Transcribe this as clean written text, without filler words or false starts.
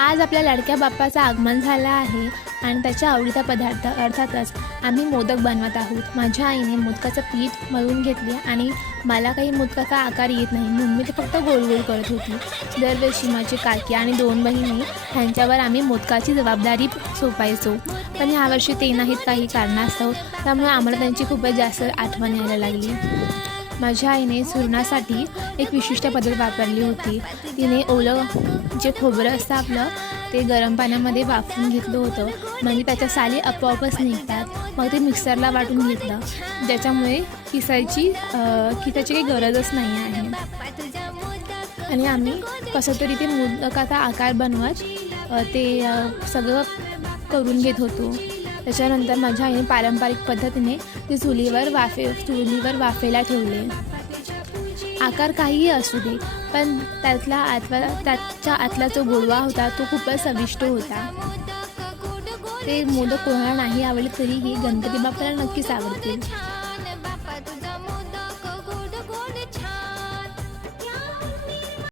आज आपल्या लाडक्या बाप्पाचं आगमन झालं आहे आणि त्याच्या आवडीचा पदार्थ अर्थातच आम्ही मोदक बनवत आहोत। माझ्या आईने मोदकाचं पीठ मळून घेतले आणि मला काही मोदकाचा आकार येत नाही म्हणून मी ते फक्त गोल गोल करत होती। दरवर्षी माझी काकी आणि 2 बहिणी ह्यांच्यावर आम्ही मोदकाची जबाबदारी सोपायचो, पण यावर्षी ते नाहीत काही कारणास्तव, त्यामुळे आम्हाला त्यांची खूपच जास्त आठवण यायला लागली। माझ्या आईने सुरणासाठी एक विशिष्ट पद्धत वापरली होती। तिने ओलं जे खोबरं असतं आपलं ते गरम पाण्यामध्ये वाफवून घेतलं होतं, म्हणजे त्याच्या साली आपोआपच निघतात। मग ते मिक्सरला वाटून घेतलं, ज्याच्यामुळे किसायची काही गरजच नाही आहे। आणि आम्ही कसं तरी ते मोदकाचा आकार बनवत ते सगळं करून घेत होतो। त्याच्यानंतर माझ्या आईने पारंपरिक पद्धतीने ते चुलीवर वाफेला ठेवले। आकार काहीही असू दे, पण त्याच्या आतला जो गोडवा होता तो खूपच चविष्ट होता। ते मोदक कोणाला नाही आवडले तरीही गणपती बाप्पाला नक्कीच आवडतील।